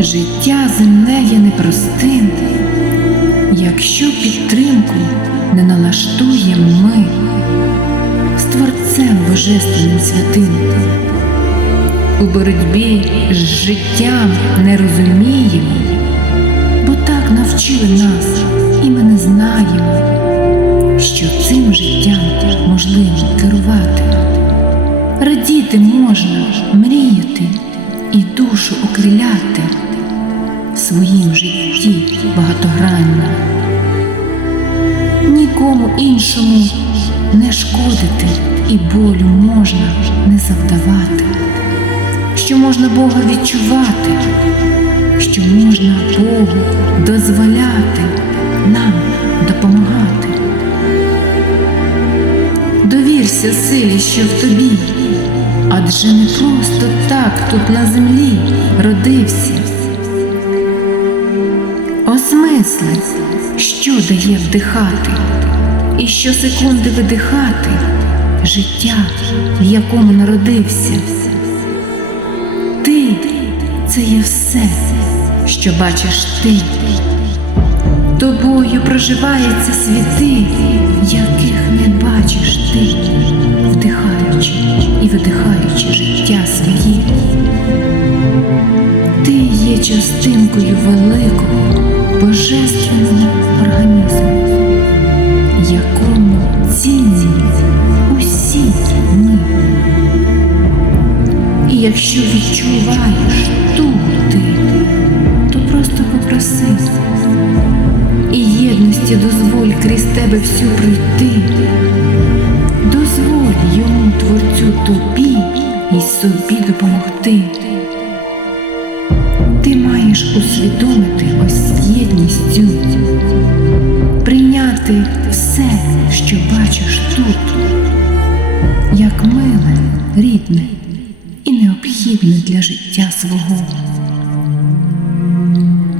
Життя земне є непростим, якщо підтримку не налаштуємо ми з Творцем Божественним святим. У боротьбі з життям не розуміємо, бо так навчили нас, і ми не знаємо, що цим життям можливо керувати. Радіти можна, мріяти і душу окриляти своїм житті багатогранно. Нікому іншому не шкодити і болю можна не завдавати, що можна Бога відчувати, що можна Богу дозволяти нам допомагати. Довірся силі, що в тобі, адже не просто так тут на землі родився. Осмисли, що дає вдихати, і що секунди видихати життя, в якому народився. Ти це є все, що бачиш ти. Тобою проживаються світи, яких не бачиш ти, вдихаючи і видихаючи життя своє. Ти є частинкою великого божественного організм, якому цінні усі ми. І якщо відчуваєш тугу ти, то просто попроси. І єдності дозволь крізь тебе всю пройти. Маєш усвідомити ось єдністю, прийняти все, що бачиш тут, як миле, рідне і необхідне для життя свого.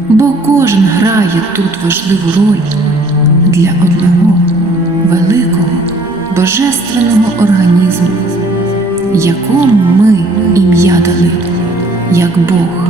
Бо кожен грає тут важливу роль для одного великого божественного організму, якому ми ім'я дали, як Бог.